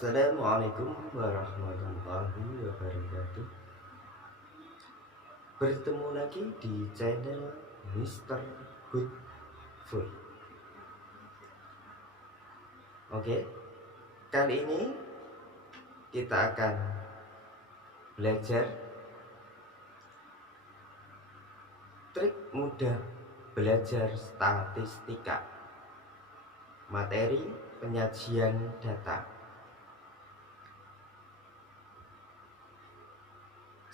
Assalamualaikum warahmatullahi wabarakatuh. Bertemu lagi di channel Mr. Good Food. Oke, kali ini kita akan belajar trik mudah belajar statistika, materi penyajian data.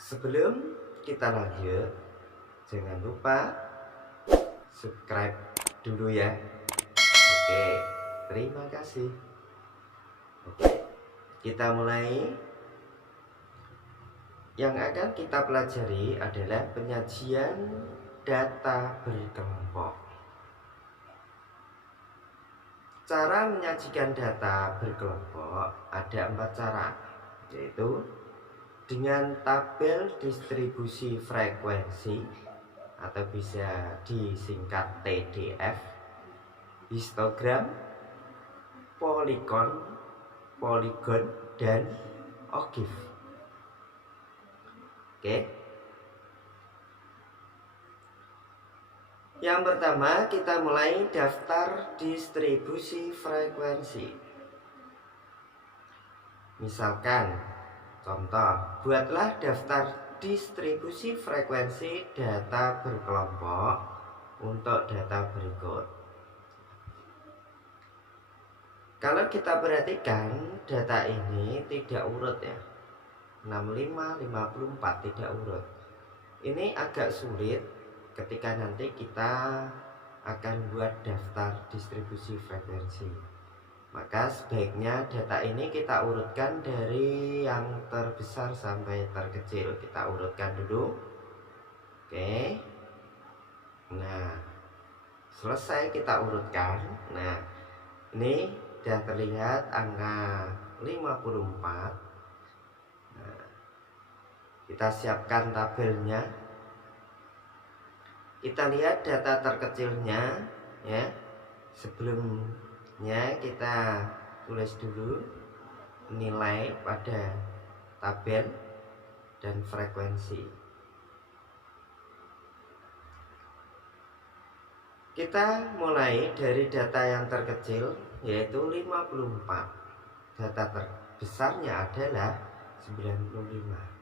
Sebelum kita lanjut, jangan lupa subscribe dulu ya. Oke, terima kasih. Oke, kita mulai. Yang akan kita pelajari adalah penyajian data berkelompok. Cara menyajikan data berkelompok ada 4 cara, yaitu dengan tabel distribusi frekuensi atau bisa disingkat TDF, histogram, poligon, dan OGIF. Oke. Yang pertama, kita mulai daftar distribusi frekuensi. Misalkan, contoh, buatlah daftar distribusi frekuensi data berkelompok untuk data berikut. Kalau kita perhatikan, data ini tidak urut ya. 65, 54 tidak urut. Ini agak sulit ketika nanti kita akan buat daftar distribusi frekuensi. Maka sebaiknya data ini kita urutkan dari yang terbesar sampai terkecil. Kita urutkan dulu. Oke. Nah, selesai kita urutkan. Nah, ini sudah terlihat angka 54. Nah, kita siapkan tabelnya. Kita lihat data terkecilnya ya. Sebelumnya kita tulis dulu nilai pada tabel dan frekuensi. Kita mulai dari data yang terkecil, yaitu 54. Data terbesarnya adalah 95.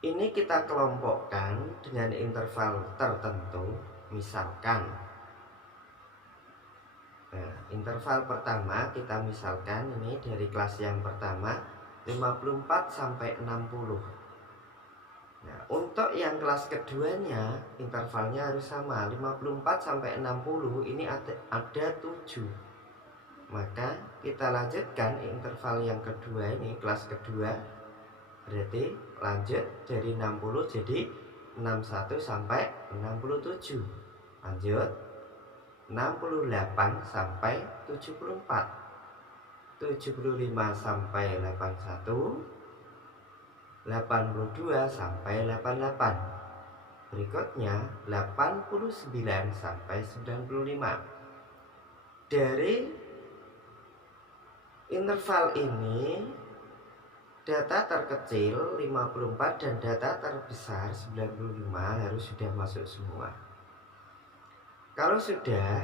Ini kita kelompokkan dengan interval tertentu. Misalkan, nah, interval pertama kita misalkan ini dari kelas yang pertama 54 sampai 60. Nah, untuk yang kelas keduanya intervalnya harus sama, 54 sampai 60. Ini ada 7. Maka kita lanjutkan interval yang kedua ini, kelas kedua. Berarti lanjut dari 60 jadi 61 sampai 67. Lanjut 68 sampai 74, 75 sampai 81, 82 sampai 88. Berikutnya 89 sampai 95. Dari interval ini data terkecil 54 dan data terbesar 95 harus sudah masuk semua. Kalau sudah,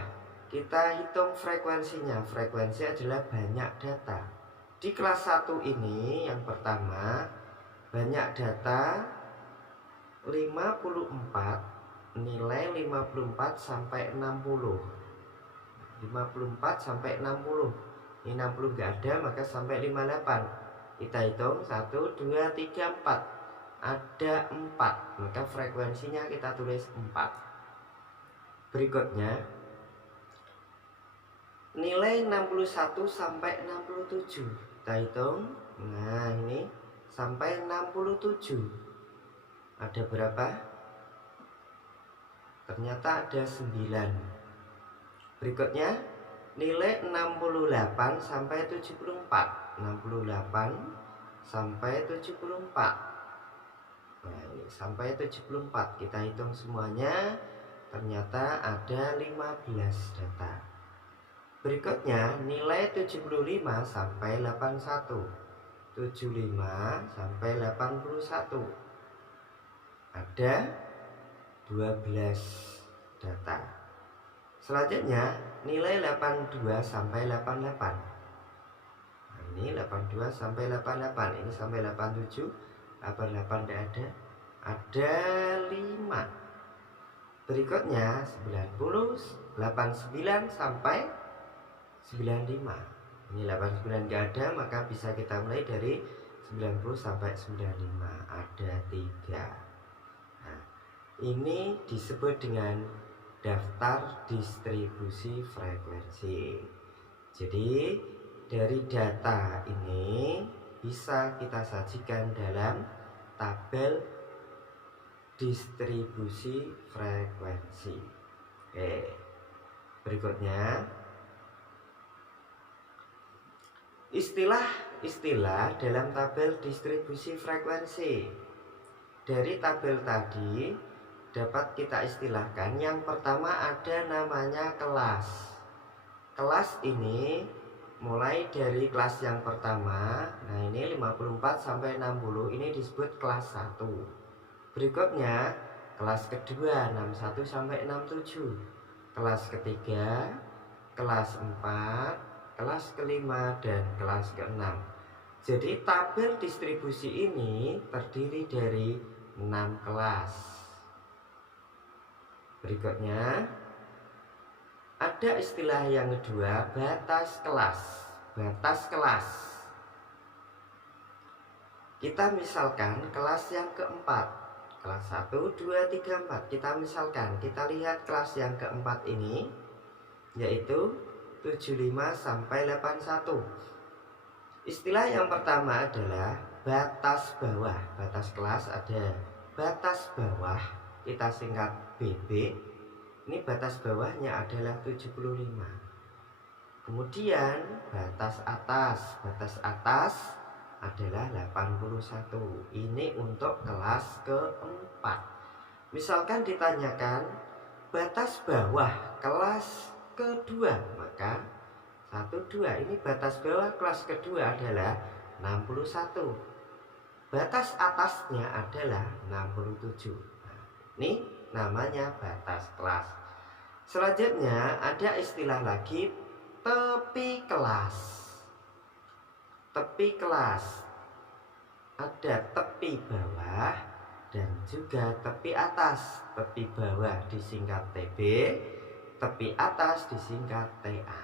kita hitung frekuensinya. Frekuensi adalah banyak data. Di kelas 1 ini yang pertama, banyak data 54, nilai 54 sampai 60. 54 sampai 60. Ini 60 enggak ada, maka sampai 58. Kita hitung 1, 2, 3, 4. Ada 4. Maka frekuensinya kita tulis 4. Berikutnya nilai 61 sampai 67. Kita hitung. Nah, ini sampai 67. Ada berapa? Ternyata ada 9. Berikutnya nilai 68 sampai 74. 68 sampai 74. Nah, ini sampai 74 kita hitung semuanya, ternyata ada 15 data. Berikutnya nilai 75 sampai 81. 75 sampai 81. Ada 12 data. Selanjutnya nilai 82 sampai 88. Nah, ini 82 sampai 88. Ini sampai 87. 88 tidak ada. Ada 5. Berikutnya 90, 89 sampai 95. Ini 89 nggak ada, maka bisa kita mulai dari 90 sampai 95. Ada 3. Nah, ini disebut dengan daftar distribusi frekuensi. Jadi dari data ini bisa kita sajikan dalam tabel distribusi frekuensi. Oke. Berikutnya istilah-istilah dalam tabel distribusi frekuensi. Dari tabel tadi dapat kita istilahkan. Yang pertama ada namanya kelas. Kelas ini mulai dari kelas yang pertama. Nah, ini 54 sampai 60 ini disebut kelas 1. Berikutnya kelas kedua 61 sampai 67. Kelas ketiga, kelas 4, kelas kelima, dan kelas keenam. Jadi tabel distribusi ini terdiri dari 6 kelas. Berikutnya ada istilah yang kedua, batas kelas. Batas kelas. Kita misalkan kelas yang keempat. Kelas 1, 2, 3, 4. Kita misalkan, kita lihat kelas yang keempat ini, yaitu 75 sampai 81. Istilah yang pertama adalah batas bawah. Batas kelas ada batas bawah, kita singkat BB. Ini batas bawahnya adalah 75. Kemudian batas atas. Batas atas adalah 81. Ini untuk kelas keempat. Misalkan ditanyakan batas bawah kelas kedua, maka 1, 2. Ini batas bawah kelas kedua adalah 61. Batas atasnya adalah 67. Nah, ini namanya batas kelas. Selanjutnya ada istilah lagi, tepi kelas. Tepi kelas. Ada tepi bawah dan juga tepi atas. Tepi bawah disingkat TB, tepi atas disingkat TA.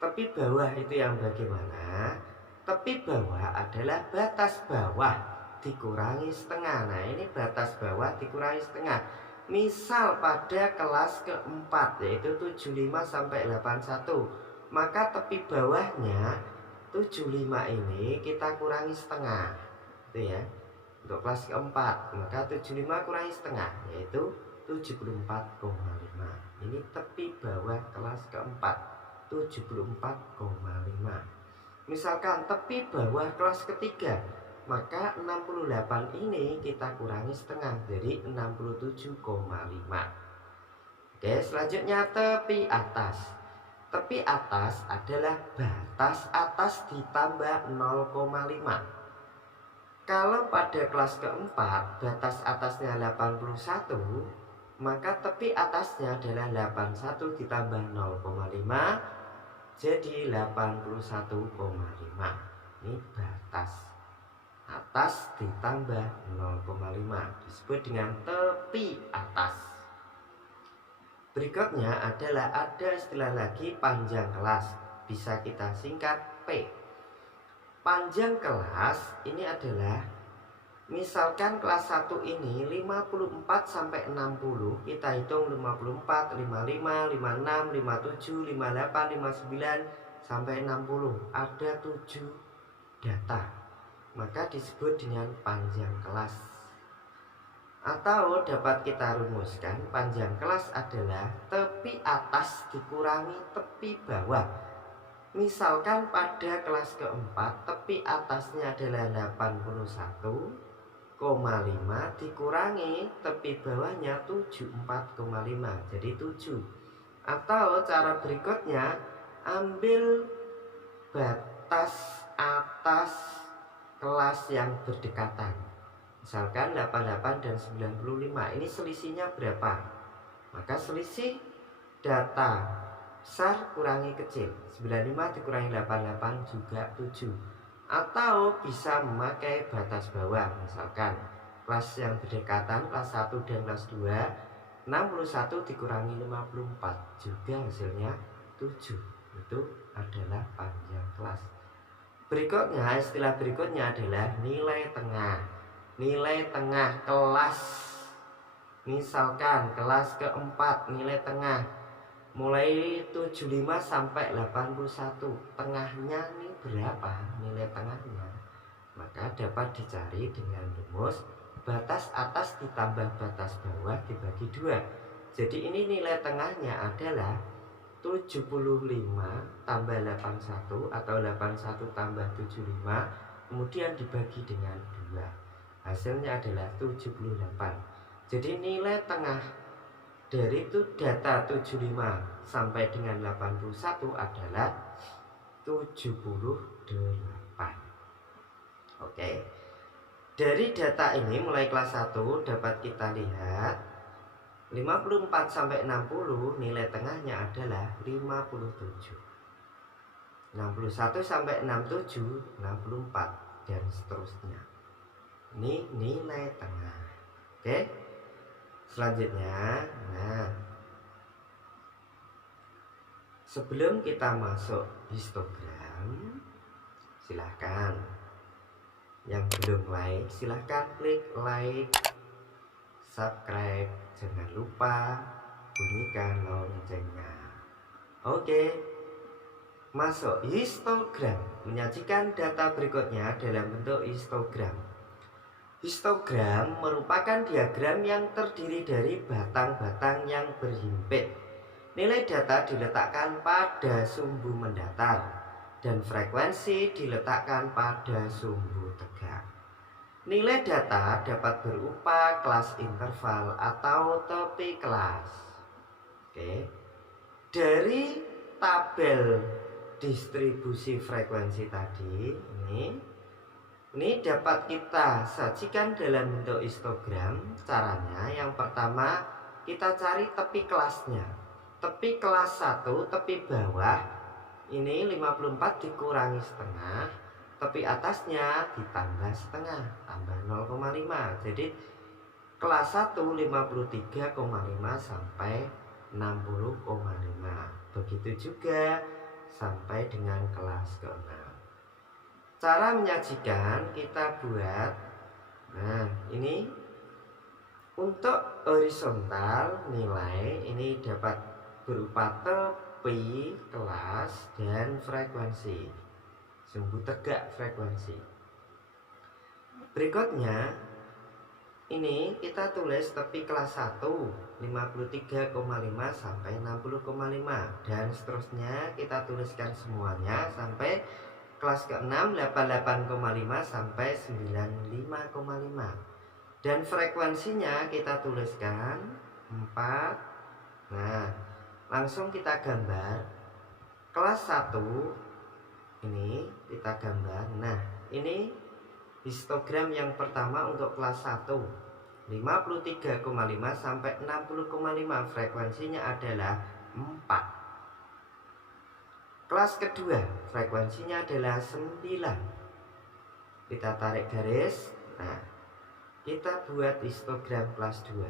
Tepi bawah itu yang bagaimana? Tepi bawah adalah batas bawah dikurangi setengah. Nah, ini batas bawah dikurangi setengah. Misal pada kelas keempat, yaitu 75 sampai 81, maka tepi bawahnya 75 ini kita kurangi setengah, itu ya. Untuk kelas keempat, maka 75 kurangi setengah, yaitu 74,5. Ini tepi bawah kelas keempat, 74,5. Misalkan tepi bawah kelas ketiga, maka 68 ini kita kurangi setengah, jadi 67,5. Oke, selanjutnya tepi atas. Tepi atas adalah batas atas ditambah 0,5. Kalau pada kelas keempat batas atasnya 81, maka tepi atasnya adalah 81 ditambah 0,5, jadi 81,5. Ini batas atas ditambah 0,5, disebut dengan tepi atas. Berikutnya adalah ada istilah lagi panjang kelas, bisa kita singkat P. Panjang kelas ini adalah, misalkan kelas 1 ini 54 sampai 60, kita hitung 54, 55, 56, 57, 58, 59 sampai 60. Ada 7 data, maka disebut dengan panjang kelas. Atau dapat kita rumuskan, panjang kelas adalah tepi atas dikurangi tepi bawah. Misalkan pada kelas keempat tepi atasnya adalah 81,5 dikurangi tepi bawahnya 74,5, jadi 7. Atau cara berikutnya, ambil batas atas kelas yang berdekatan. Misalkan 88 dan 95, ini selisihnya berapa? Maka selisih data besar kurangi kecil, 95 dikurangi 88 juga 7. Atau bisa memakai batas bawah, misalkan kelas yang berdekatan, kelas 1 dan kelas 2, 61 dikurangi 54 juga hasilnya 7. Itu adalah panjang kelas. Berikutnya, istilah berikutnya adalah nilai tengah. Nilai tengah kelas. Misalkan kelas keempat, nilai tengah mulai 75 sampai 81. Tengahnya ini berapa nilai tengahnya? Maka dapat dicari dengan rumus batas atas ditambah batas bawah dibagi 2. Jadi ini nilai tengahnya adalah 75 tambah 81 atau 81 tambah 75 kemudian dibagi dengan 2. Hasilnya adalah 78. Jadi nilai tengah dari itu data 75 sampai dengan 81 adalah 78. Oke. Dari data ini mulai kelas 1 dapat kita lihat 54 sampai 60 nilai tengahnya adalah 57. 61 sampai 67 64 dan seterusnya. Ini nilai tengah. Oke. Selanjutnya, sebelum kita masuk histogram, silahkan yang belum like silahkan klik like, subscribe, jangan lupa bunyikan loncengnya. Oke, masuk histogram, menyajikan data berikutnya dalam bentuk histogram. Histogram merupakan diagram yang terdiri dari batang-batang yang berhimpit. Nilai data diletakkan pada sumbu mendatar dan frekuensi diletakkan pada sumbu tegak. Nilai data dapat berupa kelas interval atau tepi kelas. Oke. Dari tabel distribusi frekuensi tadi ini dapat kita sajikan dalam bentuk histogram. Caranya yang pertama kita cari tepi kelasnya. Tepi kelas 1, tepi bawah ini 54 dikurangi setengah, tepi atasnya ditambah setengah, tambah 0,5. Jadi kelas 1 53,5 sampai 60,5. Begitu juga sampai dengan kelas ke-6. Cara menyajikan kita buat, ini untuk horizontal nilai ini dapat berupa tepi kelas dan frekuensi, sumbu tegak frekuensi. Berikutnya ini kita tulis tepi kelas 1 53,5 sampai 60,5 dan seterusnya kita tuliskan semuanya sampai kelas ke-6 88,5 sampai 95,5 dan frekuensinya kita tuliskan 4. Langsung kita gambar kelas 1 ini kita gambar. Ini histogram yang pertama untuk kelas 1 53,5 sampai 60,5, frekuensinya adalah 4. Kelas kedua frekuensinya adalah 9. Kita tarik garis. Kita buat histogram kelas 2.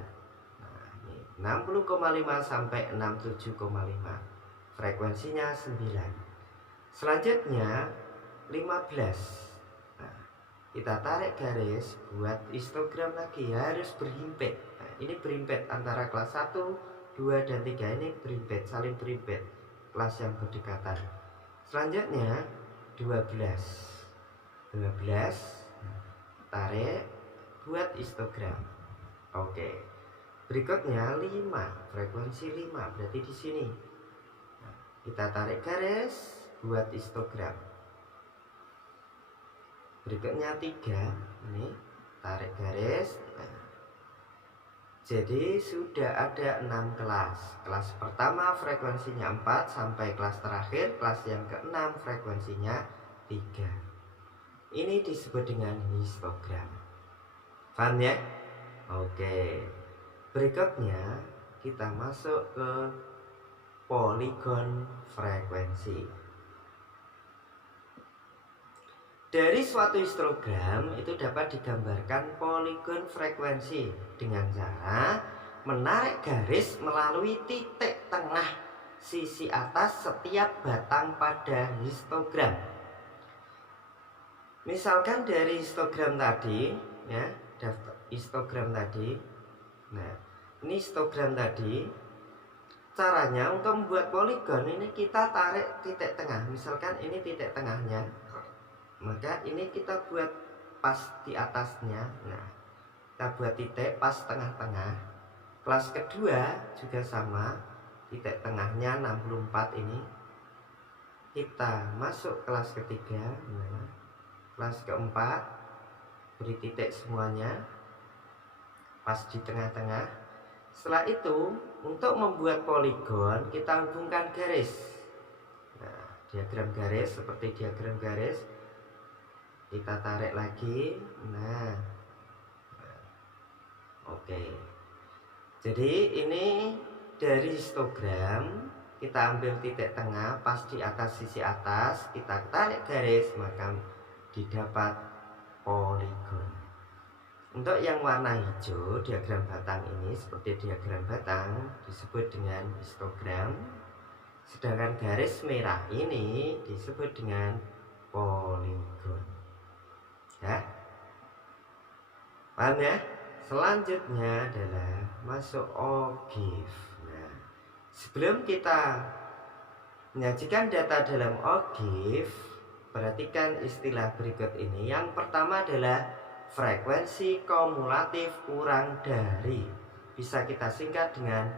60,5 sampai 67,5, frekuensinya 9. Selanjutnya 15. Kita tarik garis buat histogram lagi, harus berhimpit. Ini berhimpit antara kelas 1, 2 dan 3 ini berhimpit, saling berhimpit, kelas yang berdekatan. Selanjutnya 12. Tarik buat histogram. Oke. Berikutnya 5, frekuensi 5 berarti di sini. Kita tarik garis buat histogram. Berikutnya 3, ini tarik garis. Jadi sudah ada 6 kelas. Kelas pertama frekuensinya 4 sampai kelas terakhir, kelas yang ke-6 frekuensinya 3. Ini disebut dengan histogram. Paham ya? Oke. Berikutnya kita masuk ke poligon frekuensi. Dari suatu histogram itu dapat digambarkan poligon frekuensi dengan cara menarik garis melalui titik tengah sisi atas setiap batang pada histogram. Misalkan dari histogram tadi, ya, histogram tadi. Nah, ini histogram tadi. Caranya untuk membuat poligon ini kita tarik titik tengah. Misalkan ini titik tengahnya, maka ini kita buat pas di atasnya. Nah, kita buat titik pas tengah-tengah. Kelas kedua juga sama, titik tengahnya 64 ini. Kita masuk kelas ketiga. Nah, kelas keempat beri titik semuanya pas di tengah-tengah. Setelah itu, untuk membuat poligon kita hubungkan garis. Nah, diagram garis seperti diagram garis. Kita tarik lagi. Nah, oke. Jadi ini dari histogram kita ambil titik tengah pas di atas sisi atas, kita tarik garis, maka didapat poligon. Untuk yang warna hijau, diagram batang ini seperti diagram batang disebut dengan histogram. Sedangkan garis merah ini disebut dengan poligon. Ya, paham ya? Selanjutnya adalah masuk OGIF. Nah, sebelum kita menyajikan data dalam OGIF, perhatikan istilah berikut ini. Yang pertama adalah frekuensi kumulatif kurang dari. Bisa kita singkat dengan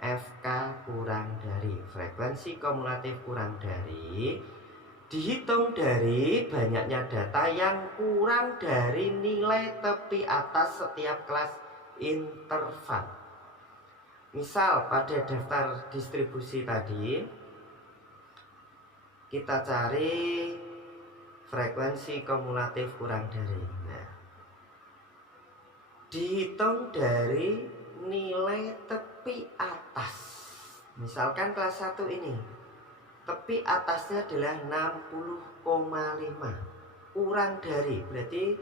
FK kurang dari. Frekuensi kumulatif kurang dari dihitung dari banyaknya data yang kurang dari nilai tepi atas setiap kelas interval. Misal pada daftar distribusi tadi kita cari frekuensi kumulatif kurang dari. Nah, dihitung dari nilai tepi atas. Misalkan kelas 1 ini tepi atasnya adalah 60,5. Kurang dari berarti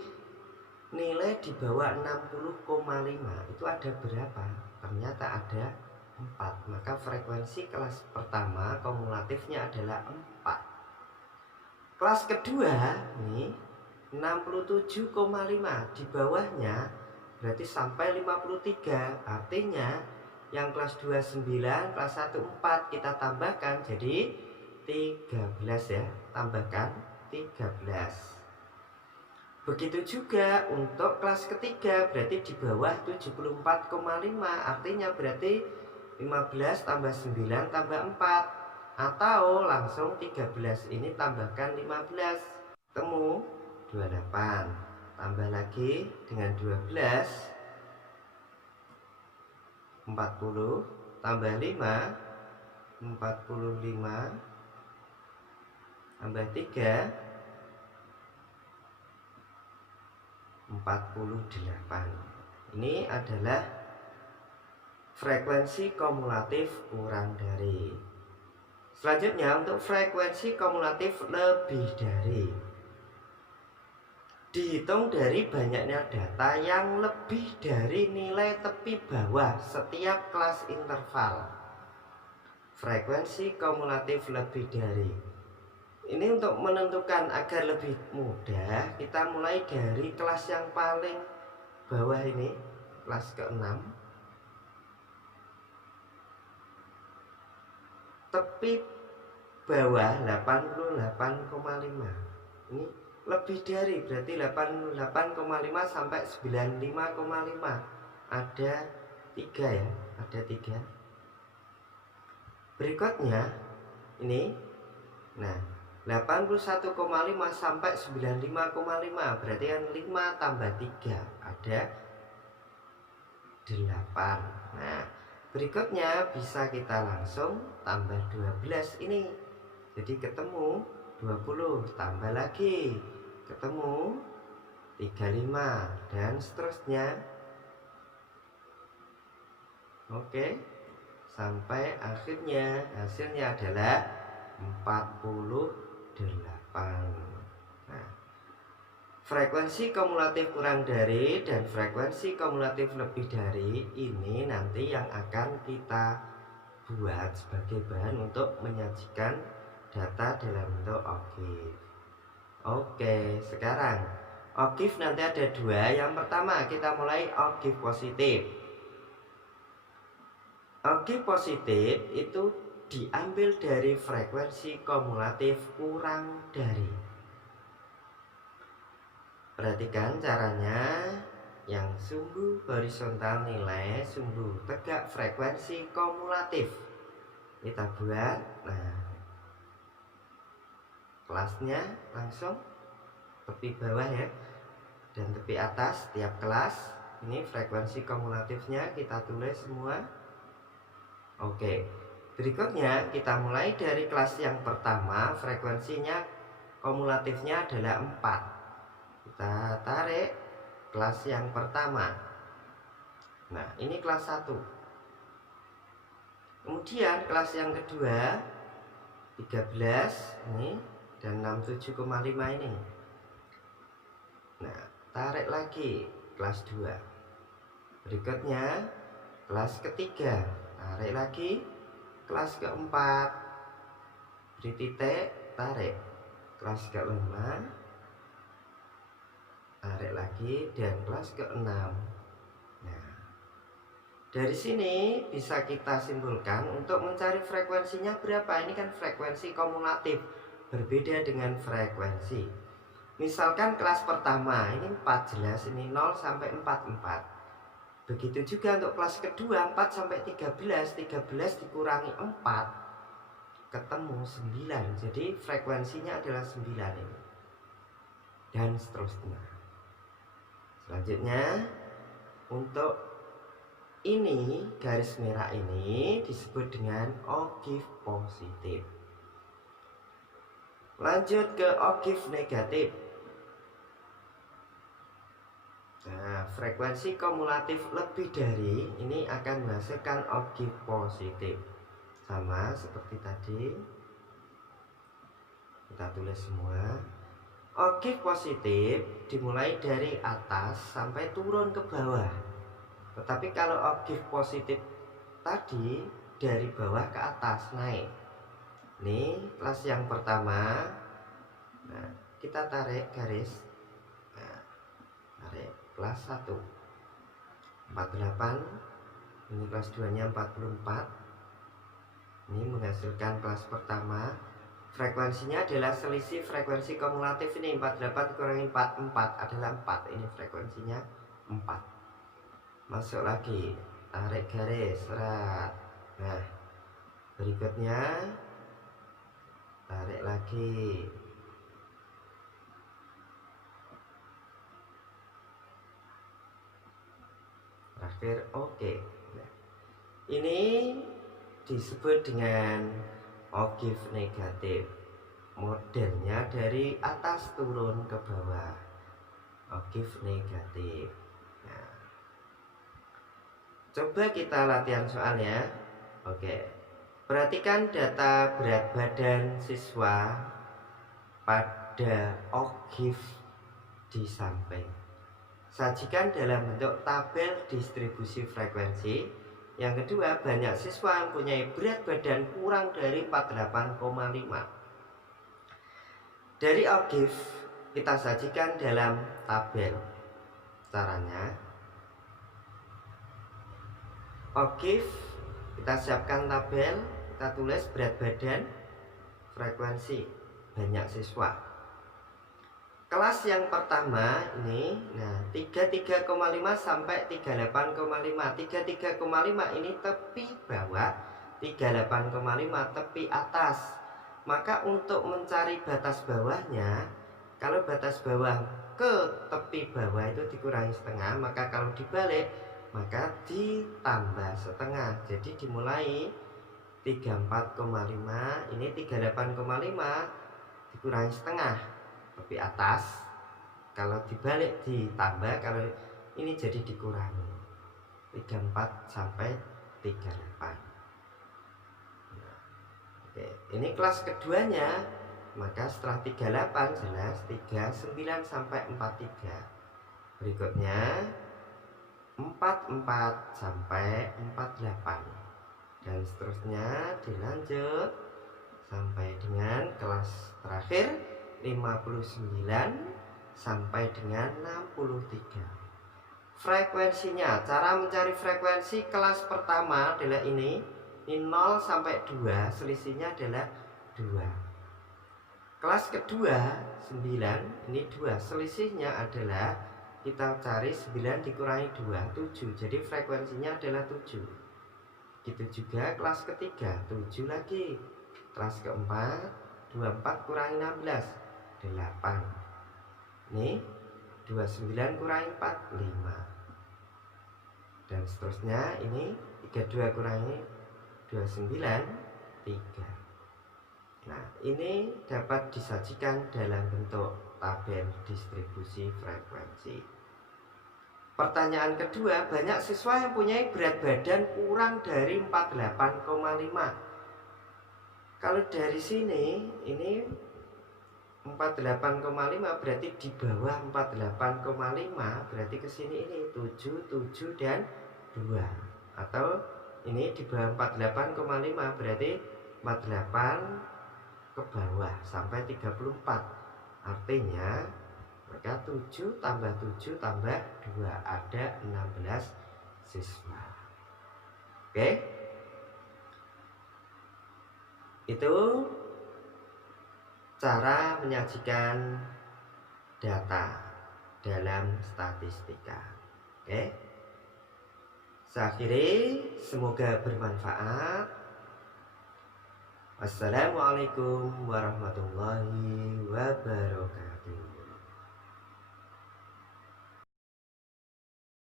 nilai di bawah 60,5 itu ada berapa? Ternyata ada 4. Maka frekuensi kelas pertama kumulatifnya adalah 4. Kelas kedua nih 67,5, di bawahnya berarti sampai 53. Artinya yang kelas 29, kelas 1 4 kita tambahkan jadi 13 ya, tambahkan 13. Begitu juga untuk kelas ketiga berarti di bawah 74,5. Artinya berarti 15 tambah 9 tambah 4, atau langsung 13 ini tambahkan 15, temu 28. Tambah lagi dengan 12 40, tambah 5 45, tambah 3 48. Ini adalah frekuensi kumulatif kurang dari. Selanjutnya untuk frekuensi kumulatif lebih dari, dihitung dari banyaknya data yang lebih dari nilai tepi bawah setiap kelas interval. Frekuensi kumulatif lebih dari. Ini untuk menentukan agar lebih mudah, kita mulai dari kelas yang paling bawah ini, kelas ke-6. Tepi bawah 88,5. Ini lebih dari berarti 88,5 sampai 95,5. Ada 3 ya, ada 3. Berikutnya ini, nah 81,5 sampai 95,5 berarti kan 5 tambah 3 ada 8. Nah, berikutnya bisa kita langsung tambah 12 ini. Jadi ketemu 20, tambah lagi ketemu 35 dan seterusnya. Oke, sampai akhirnya hasilnya adalah 48. Nah, frekuensi kumulatif kurang dari dan frekuensi kumulatif lebih dari ini nanti yang akan kita buat sebagai bahan untuk menyajikan data dalam bentuk OGIF. Oke, sekarang OGIF nanti ada dua. Yang pertama kita mulai OGIF positif. OGIF positif itu diambil dari frekuensi kumulatif kurang dari. Perhatikan caranya, yang sumbu horizontal nilai, sumbu tegak frekuensi kumulatif. Kita buat, nah, kelasnya langsung tepi bawah ya, dan tepi atas tiap kelas. Ini frekuensi kumulatifnya kita tulis semua. Oke, berikutnya kita mulai dari kelas yang pertama, frekuensinya kumulatifnya adalah 4. Kita tarik kelas yang pertama. Nah, ini kelas 1. Kemudian kelas yang kedua 13 ini dan 67,5 ini. Nah, tarik lagi kelas 2. Berikutnya kelas ketiga, tarik lagi kelas keempat. Beri titik, tarik kelas kelima, tarik lagi, dan kelas ke-6. Nah, dari sini bisa kita simpulkan untuk mencari frekuensinya berapa. Ini kan frekuensi kumulatif, berbeda dengan frekuensi. Misalkan kelas pertama ini 4 jelas, ini 0 sampai 44. Begitu juga untuk kelas kedua 4 sampai 13. 13 dikurangi 4 ketemu 9. Jadi frekuensinya adalah 9 ini. Dan seterusnya. Selanjutnya untuk ini, garis merah ini disebut dengan OGIF positif. Lanjut ke OGIF negatif. Nah, frekuensi kumulatif lebih dari ini akan menghasilkan OGIF positif. Sama seperti tadi, kita tulis semua. OGIF positif dimulai dari atas sampai turun ke bawah. Tetapi kalau OGIF positif tadi dari bawah ke atas naik. Ini kelas yang pertama. Nah, kita tarik garis. Nah, tarik kelas 1 48. Ini kelas 2 nya 44. Ini menghasilkan kelas pertama. Frekuensinya adalah selisih frekuensi kumulatif ini. 48 dikurangi 44 adalah 4. Ini frekuensinya 4. Masuk lagi, tarik garis, serat. Nah, berikutnya tarik lagi. Terakhir oke. Nah, ini disebut dengan OGIF negatif. Modelnya dari atas turun ke bawah. OGIF negatif. Nah, coba kita latihan soalnya. Oke. Perhatikan data berat badan siswa pada OGIF di samping. Sajikan dalam bentuk tabel distribusi frekuensi. Yang kedua, banyak siswa yang punya berat badan kurang dari 48,5. Dari OGIF kita sajikan dalam tabel. Caranya, OGIF kita siapkan tabel, kita tulis berat badan, frekuensi, banyak siswa. Kelas yang pertama ini, nah 33,5 sampai 38,5. 33,5 ini tepi bawah, 38,5 tepi atas. Maka untuk mencari batas bawahnya, kalau batas bawah ke tepi bawah itu dikurangi setengah, maka kalau dibalik maka ditambah setengah. Jadi dimulai 34,5, ini 38,5 dikurangi setengah lebih atas. Kalau dibalik ditambah, kalau ini jadi dikurangi 34 sampai 38. Oke, ini kelas keduanya. Maka setelah 38 jelas 39 sampai 43. Berikutnya 44 sampai 48. Dan seterusnya dilanjut sampai dengan kelas terakhir 59 sampai dengan 63. Frekuensinya, cara mencari frekuensi kelas pertama adalah ini 0 sampai 2, selisihnya adalah 2. Kelas kedua 9, ini 2, selisihnya adalah kita cari 9 dikurangi 2, 7. Jadi frekuensinya adalah 7. Gitu juga kelas ketiga 7 lagi. Kelas keempat 24 kurangi 16, 8. Ini 29 kurangi 4, 5. Dan seterusnya ini 32 kurangi 29, 3. Nah, ini dapat disajikan dalam bentuk tabel distribusi frekuensi. Pertanyaan kedua, banyak siswa yang punya berat badan kurang dari 48,5. Kalau dari sini, ini 48,5 berarti di bawah 48,5, berarti ke sini ini 7, 7 dan 2. Atau ini di bawah 48,5 berarti 48 ke bawah sampai 34. Artinya maka 7 tambah 7 tambah 2 ada 16 siswa. Oke, itu cara menyajikan data dalam statistika. Oke, saya akhiri, semoga bermanfaat. Wassalamualaikum warahmatullahi wabarakatuh.